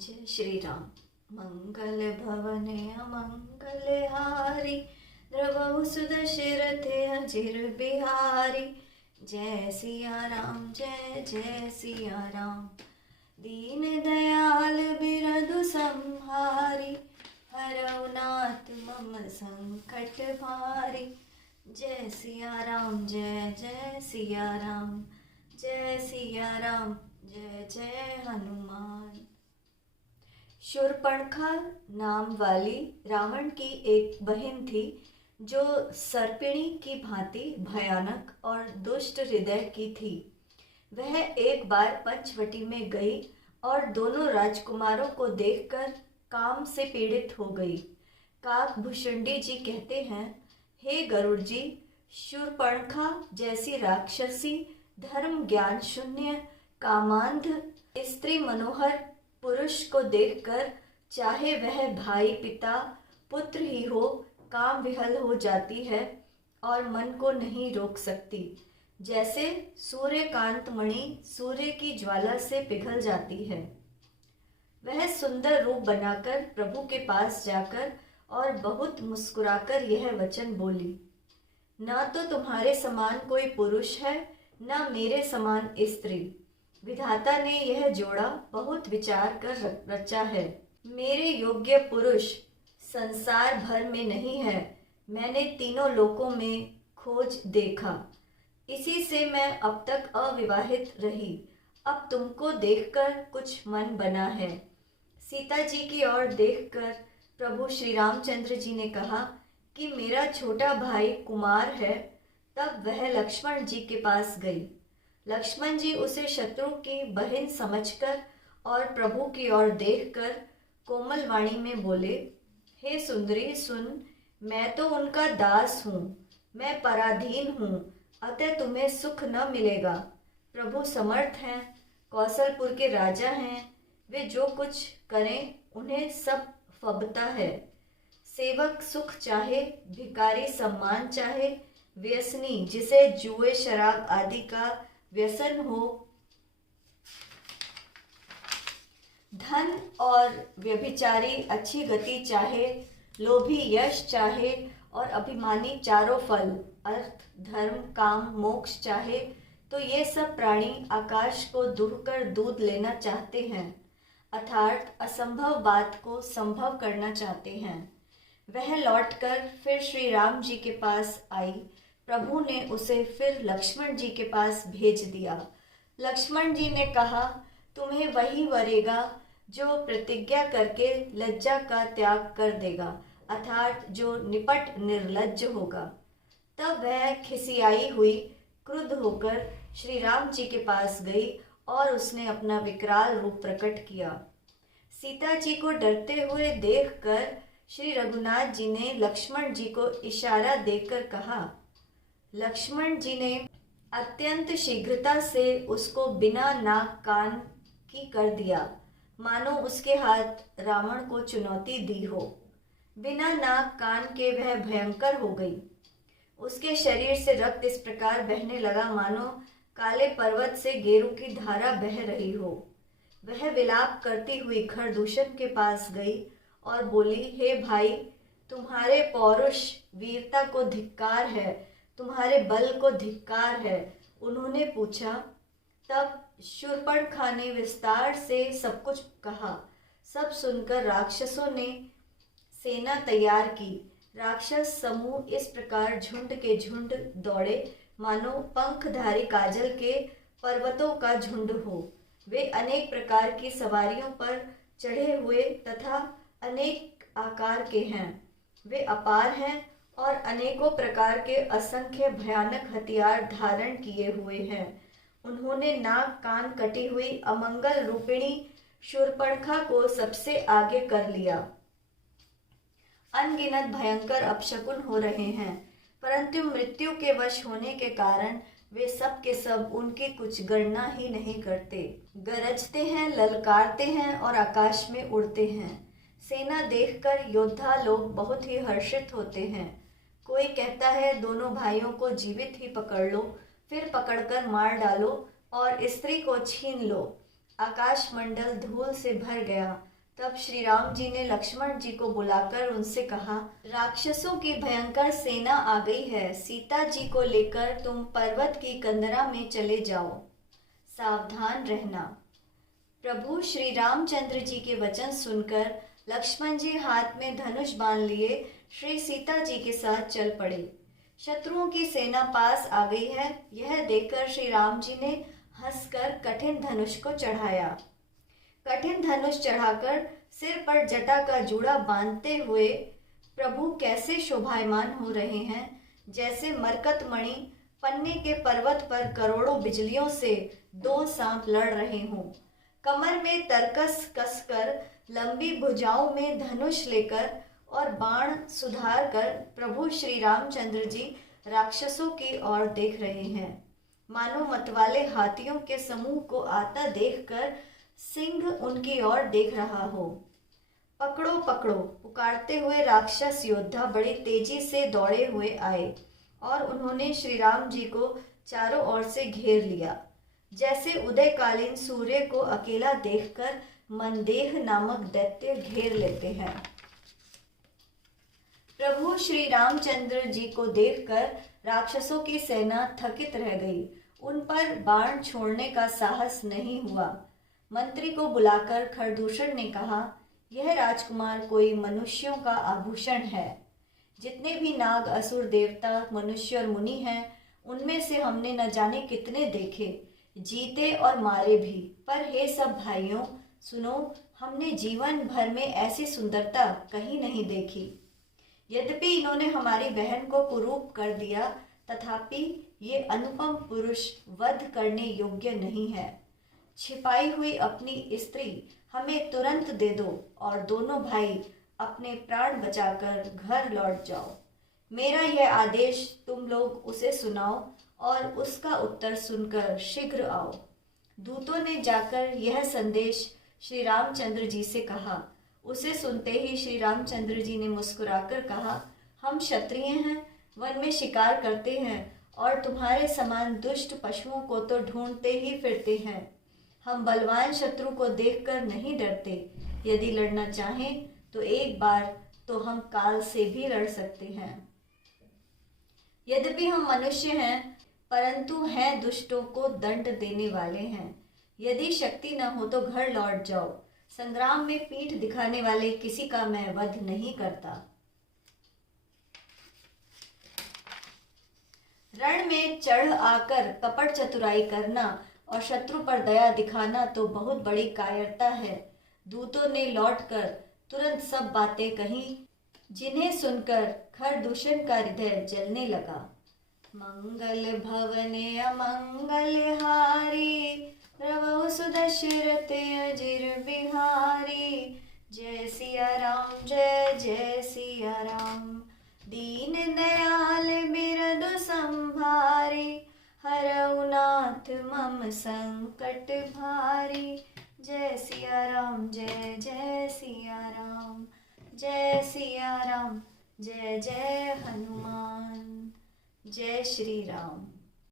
जय श्री राम। मंगल भवने अमंगल हारी, द्रवहु सुदशरथे अजिर बिहारी। जय सिया राम, जय जय सिया राम। दीन दयाल बिरधु संहारी, हरऊ नाथ मम संकट भारी। जय सिया राम, जय जय सिया राम। जय सिया राम, जय जय हनुमान। शूर्पणखा नाम वाली रावण की एक बहन थी जो सर्पिणी की भांति भयानक और दुष्ट हृदय की थी। वह एक बार पंचवटी में गई और दोनों राजकुमारों को देखकर काम से पीड़ित हो गई। काकभूषुंडी जी कहते हैं, हे गरुड़ जी, शूर्पणखा जैसी राक्षसी, धर्म ज्ञान शून्य, कामांध स्त्री मनोहर पुरुष को देखकर चाहे वह भाई, पिता, पुत्र ही हो, काम विहल हो जाती है और मन को नहीं रोक सकती। जैसे सूर्यकांत मणि सूर्य की ज्वाला से पिघल जाती है। वह सुंदर रूप बनाकर प्रभु के पास जाकर और बहुत मुस्कुराकर यह वचन बोली, ना तो तुम्हारे समान कोई पुरुष है, ना मेरे समान स्त्री। विधाता ने यह जोड़ा बहुत विचार कर रचा है। मेरे योग्य पुरुष संसार भर में नहीं है। मैंने तीनों लोकों में खोज देखा, इसी से मैं अब तक अविवाहित रही। अब तुमको देखकर कुछ मन बना है। सीता जी की ओर देखकर प्रभु श्री रामचंद्र जी ने कहा कि मेरा छोटा भाई कुमार है। तब वह लक्ष्मण जी के पास गई। लक्ष्मण जी उसे शत्रु की बहन समझकर और प्रभु की ओर देखकर कोमल वाणी में बोले, हे सुंदरी सुन, मैं तो उनका दास हूँ, मैं पराधीन हूँ, अतः तुम्हें सुख न मिलेगा। प्रभु समर्थ हैं, कौशलपुर के राजा हैं, वे जो कुछ करें उन्हें सब फबता है। सेवक सुख चाहे, भिखारी सम्मान चाहे, व्यसनी जिसे जुए शराब आदि का व्यसन हो, धन और व्यभिचारी अच्छी गति चाहे, लोभी यश चाहे और अभिमानी चारों फल अर्थ, धर्म, काम, मोक्ष चाहे, तो ये सब प्राणी आकाश को दुहकर दूध लेना चाहते हैं, अर्थात असंभव बात को संभव करना चाहते हैं। वह लौटकर फिर श्री राम जी के पास आई। प्रभु ने उसे फिर लक्ष्मण जी के पास भेज दिया। लक्ष्मण जी ने कहा, तुम्हें वही वरेगा जो प्रतिज्ञा करके लज्जा का त्याग कर देगा, अर्थात जो निपट निर्लज्ज होगा। तब वह खिसियाई हुई क्रुद्ध होकर श्री राम जी के पास गई और उसने अपना विकराल रूप प्रकट किया। सीता जी को डरते हुए देखकर श्री रघुनाथ जी ने लक्ष्मण जी को इशारा देकर कहा। लक्ष्मण जी ने अत्यंत शीघ्रता से उसको बिना नाक कान की कर दिया, मानो उसके हाथ रावण को चुनौती दी हो। बिना नाक कान के वह भयंकर हो गई। उसके शरीर से रक्त इस प्रकार बहने लगा मानो काले पर्वत से गेरू की धारा बह रही हो। वह विलाप करती हुई खरदूषण के पास गई और बोली, हे भाई, तुम्हारे पौरुष वीरता को धिक्कार है, तुम्हारे बल को धिक्कार है। उन्होंने पूछा। तब शूर्पणखा ने विस्तार से सब कुछ कहा। सब सुनकर राक्षसों ने सेना तैयार की। राक्षस समूह इस प्रकार झुंड के झुंड दौड़े मानो पंखधारी काजल के पर्वतों का झुंड हो। वे अनेक प्रकार की सवारियों पर चढ़े हुए तथा अनेक आकार के हैं। वे अपार हैं और अनेकों प्रकार के असंख्य भयानक हथियार धारण किए हुए हैं। उन्होंने नाक कान कटी हुई अमंगल रूपिणी शूर्पणखा को सबसे आगे कर लिया। अनगिनत भयंकर अपशकुन हो रहे हैं, परंतु मृत्यु के वश होने के कारण वे सब के सब उनकी कुछ गणना ही नहीं करते। गरजते हैं, ललकारते हैं और आकाश में उड़ते हैं। सेना देखकर योद्धा लोग बहुत ही हर्षित होते हैं। कोई कहता है, दोनों भाइयों को जीवित ही पकड़ लो, फिर पकड़कर मार डालो और स्त्री को छीन लो। आकाश मंडल धूल से भर गया। तब श्री राम जी ने लक्ष्मण जी को बुलाकर उनसे कहा, राक्षसों की भयंकर सेना आ गई है। सीता जी को लेकर तुम पर्वत की कंदरा में चले जाओ, सावधान रहना। प्रभु श्री रामचंद्र जी के वचन सुनकर लक्ष्मण जी हाथ में धनुष बांध लिए श्री सीता जी के साथ चल पड़े। शत्रुओं की सेना पास आ गई है, यह देखकर श्री राम जी ने हंसकर कठिन धनुष को चढ़ाया। कठिन धनुष चढ़ाकर सिर पर जटा का जूड़ा बांधते हुए प्रभु कैसे शोभायमान हो रहे हैं, जैसे मरकतमणि पन्ने के पर्वत पर करोड़ों बिजलियों से दो सांप लड़ रहे हों। कमर में तरकस कसकर, लंबी भुजाओं में धनुष लेकर और बाण सुधार कर प्रभु श्री रामचंद्र जी राक्षसों की ओर देख रहे हैं। मानो मतवाले हाथियों के समूह को आता देखकर सिंह उनकी ओर देख रहा हो। पकड़ो पकड़ो पुकारते हुए राक्षस योद्धा बड़ी तेजी से दौड़े हुए आए और उन्होंने श्री राम जी को चारों ओर से घेर लिया, जैसे उदयकालीन सूर्य को अकेला देखकर मंदेह नामक दैत्य घेर लेते हैं। प्रभु श्री रामचंद्र जी को देखकर राक्षसों की सेना थकित रह गई। उन पर बाण छोड़ने का साहस नहीं हुआ। मंत्री को बुलाकर खरदूषण ने कहा, यह राजकुमार कोई मनुष्यों का आभूषण है। जितने भी नाग, असुर, देवता, मनुष्य और मुनि हैं, उनमें से हमने न जाने कितने देखे, जीते और मारे भी, पर हे सब भाइयों सुनो, हमने जीवन भर में ऐसी सुंदरता कहीं नहीं देखी। यद्यपि इन्होंने हमारी बहन को कुरूप कर दिया, तथापि ये अनुपम पुरुष वध करने योग्य नहीं है। छिपाई हुई अपनी स्त्री हमें तुरंत दे दो और दोनों भाई अपने प्राण बचाकर घर लौट जाओ। मेरा यह आदेश तुम लोग उसे सुनाओ और उसका उत्तर सुनकर शीघ्र आओ। दूतों ने जाकर यह संदेश श्री रामचंद्र जी से कहा। उसे सुनते ही श्री रामचंद्र जी ने मुस्कुराकर कहा, हम क्षत्रिय हैं, वन में शिकार करते हैं और तुम्हारे समान दुष्ट पशुओं को तो ढूंढते ही फिरते हैं। हम बलवान शत्रु को देखकर नहीं डरते। यदि लड़ना चाहें तो एक बार तो हम काल से भी लड़ सकते हैं। यद्यपि हम मनुष्य हैं, परंतु हैं दुष्टों को दंड देने वाले हैं। यदि शक्ति न हो तो घर लौट जाओ। संग्राम में पीठ दिखाने वाले किसी का मैं वध नहीं करता। रण में चढ़ आकर कपट चतुराई करना और शत्रु पर दया दिखाना तो बहुत बड़ी कायरता है। दूतों ने लौटकर तुरंत सब बातें कही, जिन्हें सुनकर खरदूषण का हृदय जलने लगा। मंगल भवने अमंगल हारी, प्रभु सुदशरथ अजिर बिहारी। जय सिया राम, जय जय सिया राम। दीन दयाल बिरदु संभारी, हरऊ नाथ मम संकट भारी। जय सिया राम, जय जय सिया राम। जय सिया राम, जय जय हनुमान। जय श्री राम।